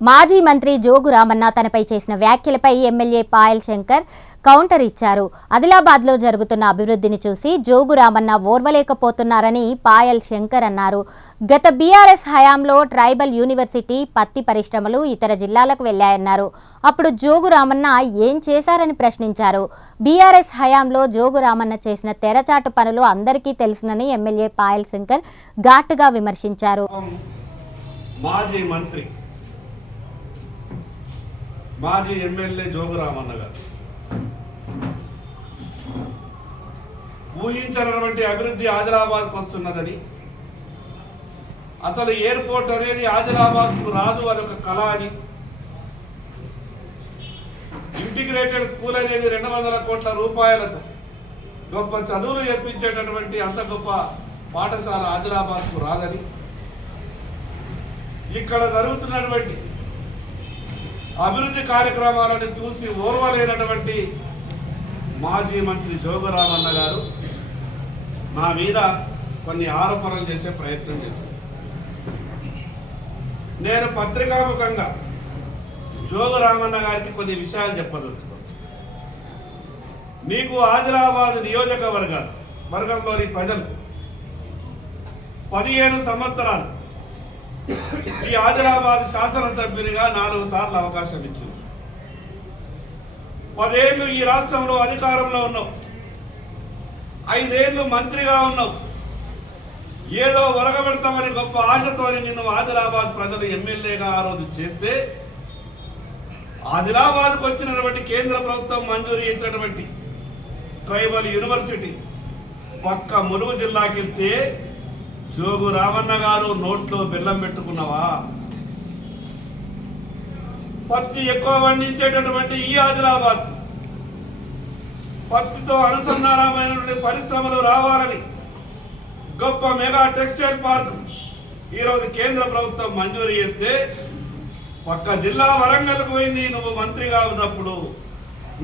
మాజీ మంత్రి జోగు రామన్న తనపై చేసిన వ్యాఖ్యలపై ఎమ్మెల్యే పాయల్ శంకర్ కౌంటర్ ఇచ్చారు. ఆదిలాబాద్లో జరుగుతున్న అభివృద్ధిని చూసి జోగు రామన్న ఓర్వలేకపోతున్నారని పాయల్ శంకర్ అన్నారు. గత బీఆర్ఎస్ హయాంలో ట్రైబల్ యూనివర్సిటీ, పత్తి పరిశ్రమలు ఇతర జిల్లాలకు వెళ్లాయన్నారు. అప్పుడు జోగు రామన్న ఏం చేశారని ప్రశ్నించారు. బీఆర్ఎస్ హయాంలో జోగు రామన్న చేసిన తెరచాటు పనులు అందరికీ తెలుసునని ఎమ్మెల్యే పాయల్ శంకర్ ఘాటుగా విమర్శించారు. మాజీ ఎమ్మెల్యే జోగు రామన్న గారు ఊహించినటువంటి అభివృద్ధి ఆదిలాబాద్కు వస్తున్నదని, అసలు ఎయిర్పోర్ట్ అనేది ఆదిలాబాద్కు రాదు, అదొక కళ అని, ఇంటిగ్రేటెడ్ స్కూల్ అనేది 200 కోట్ల రూపాయలతో గొప్ప చదువులు చెప్పించేటటువంటి అంత గొప్ప పాఠశాల ఆదిలాబాద్కు రాదని, ఇక్కడ జరుగుతున్నటువంటి అభివృద్ధి కార్యక్రమాలను చూసి ఓర్వలేనటువంటి మాజీ మంత్రి జోగు రామన్న గారు నా మీద కొన్ని ఆరోపణలు చేసే ప్రయత్నం చేశారు. నేను పత్రికాముఖంగా జోగు రామన్న గారికి కొన్ని విషయాలు చెప్పదలుచుకున్నాను. నీకు ఆదిలాబాద్ నియోజకవర్గంలోని ప్రజలు 15 సంవత్సరాలు ఈ ఆదిలాబాద్ శాసనసభ్యునిగా 4 సార్లు అవకాశం ఇచ్చింది. 10 ఏళ్ళు ఈ రాష్ట్రంలో అధికారంలో ఉన్నావు, 5 ఏళ్ళు మంత్రిగా ఉన్నావు. ఏదో ఒరగబెడతామని గొప్ప ఆశతోని నిన్ను ఆదిలాబాద్ ప్రజలు ఎమ్మెల్యేగా ఆ రోజు చేస్తే, ఆదిలాబాద్కు వచ్చినటువంటి కేంద్ర ప్రభుత్వం మంజూరు చేసినటువంటి ట్రైబల్ యూనివర్సిటీ పక్క ములుగు జిల్లాకి వెళ్తే జోగు రామన్న గారు నోట్లో బెల్లం పెట్టుకున్నావా? పత్తి ఎక్కువ పండించేటటువంటి ఈ ఆదిలాబాద్ పత్తితో అనుసంధానమైనటువంటి పరిశ్రమలు రావాలని గొప్ప మెగా టెక్స్టైల్ పార్క్ ఈరోజు కేంద్ర ప్రభుత్వం మంజూరు చేస్తే, పక్క జిల్లా వరంగల్కు పోయింది. నువ్వు మంత్రిగా ఉన్నప్పుడు,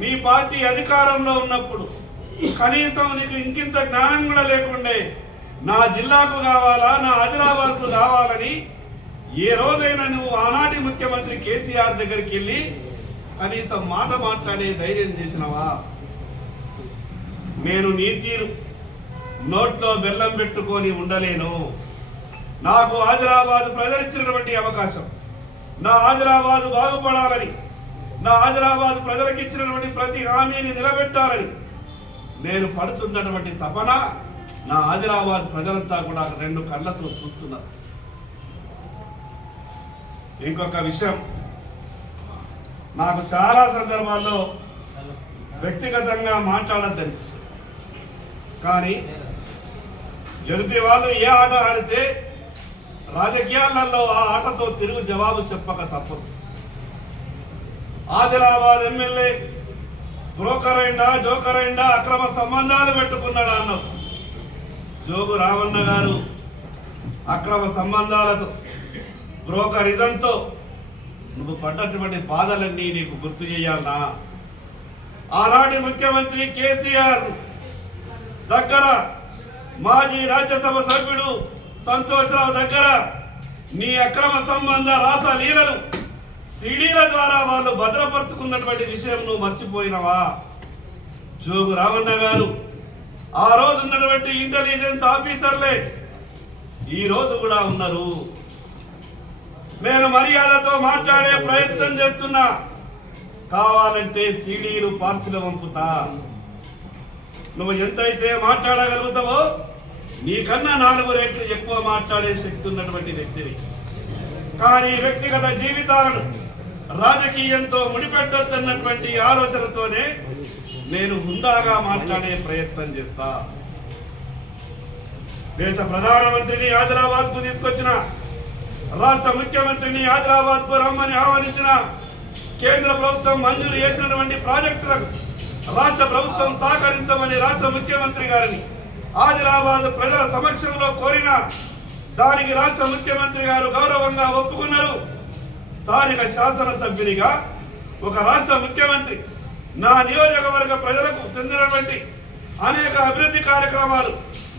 మీ పార్టీ అధికారంలో ఉన్నప్పుడు కనీసం నీకు ఇంకింత జ్ఞానం కూడా లేకుండే నా జిల్లాకు కావాలా, నా ఆదిలాబాద్కు కావాలని ఏ రోజైనా నువ్వు ఆనాటి ముఖ్యమంత్రి కేసీఆర్ దగ్గరికి వెళ్ళి కనీసం మాట మాట్లాడే ధైర్యం చేసినవా? నేను నీ తీరు నోట్లో బెల్లం పెట్టుకొని ఉండలేను. నాకు ఆదిలాబాద్ ప్రజలిచ్చినటువంటి అవకాశం, నా ఆదిలాబాద్ బాగుపడాలని, నా ఆదిలాబాద్ ప్రజలకు ఇచ్చినటువంటి ప్రతి హామీని నిలబెట్టాలని నేను పడుతున్నటువంటి తపన నా ఆదిలాబాద్ ప్రజలంతా కూడా 2 కళ్ళతో చూస్తున్నారు. ఇంకొక విషయం, నాకు చాలా సందర్భాల్లో వ్యక్తిగతంగా మాట్లాడద్దని, కానీ ఎదుటి వాళ్ళు ఏ ఆట ఆడితే రాజకీయాలలో ఆ ఆటతో తిరుగు జవాబు చెప్పక తప్పదు. ఆదిలాబాద్ ఎమ్మెల్యే బ్రోకర్ అయిందా, జోకర్ అయిందా, అక్రమ సంబంధాలు పెట్టుకున్నాడా అన్నావు. జోగు రామన్న గారు అక్రమ సంబంధాలతో, బ్రోకరిజంతో నువ్వు పడ్డటువంటి బాధలన్నీ నీకు గుర్తు చేయాలనా? ఆనాటి ముఖ్యమంత్రి కేసీఆర్ దగ్గర, మాజీ రాజ్యసభ సభ్యుడు సంతోష్రావు దగ్గర నీ అక్రమ సంబంధ రాసలీలలు సిడీల ద్వారా వాళ్ళు భద్రపరుచుకున్నటువంటి విషయం నువ్వు మర్చిపోయినవా? జోగు రామన్న గారు ఆ రోజు ఉన్నటువంటి ఇంటెలిజెన్స్ ఆఫీసర్లే ఈ రోజు కూడా ఉన్నారు. నేను మర్యాదతో మాట్లాడే ప్రయత్నం చేస్తున్నా, కావాలంటే సీడీలు పార్సిల్ పంపుతా. నువ్వు ఎంతైతే మాట్లాడగలుగుతావో నీకన్నా 4 రెట్లు ఎక్కువ మాట్లాడే శక్తి ఉన్నటువంటి వ్యక్తిని. కానీ వ్యక్తిగత జీవితాలను రాజకీయంతో ముడిపెట్టొద్దన్నటువంటి ఆలోచనతోనే నేను హుందాగా మాట్లాడే ప్రయత్నం చేస్తా. దేశ ప్రధానమంత్రిని ఆదిలాబాద్కు తీసుకొచ్చిన, రాష్ట్ర ముఖ్యమంత్రిని ఆదిలాబాద్కు రమ్మని ఆహ్వానించిన, కేంద్ర ప్రభుత్వం మంజూరు చేసినటువంటి ప్రాజెక్టులకు రాష్ట్ర ప్రభుత్వం సహకరించమని రాష్ట్ర ముఖ్యమంత్రి గారిని ఆదిలాబాద్ ప్రజల సమక్షంలో కోరిన దానికి రాష్ట్ర ముఖ్యమంత్రి గారు గౌరవంగా ఒప్పుకున్నారు. స్థానిక శాసనసభ్యునిగా ఒక రాష్ట్ర ముఖ్యమంత్రి నా నియోజకవర్గ ప్రజలకు చెందినటువంటి అనేక అభివృద్ధి కార్యక్రమాలు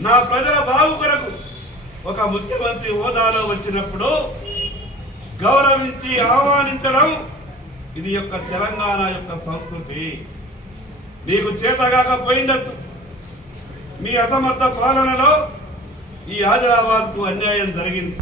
నా ప్రజల బాగు కొరకు ఒక ముఖ్యమంత్రి హోదాలో వచ్చినప్పుడు గౌరవించి ఆహ్వానించడం ఇది యొక్క తెలంగాణ యొక్క సంస్కృతి. మీకు చేతగాకపోయిండొచ్చు, మీ అసమర్థ పాలనలో ఈ ఆదిలాబాద్కు అన్యాయం జరిగింది.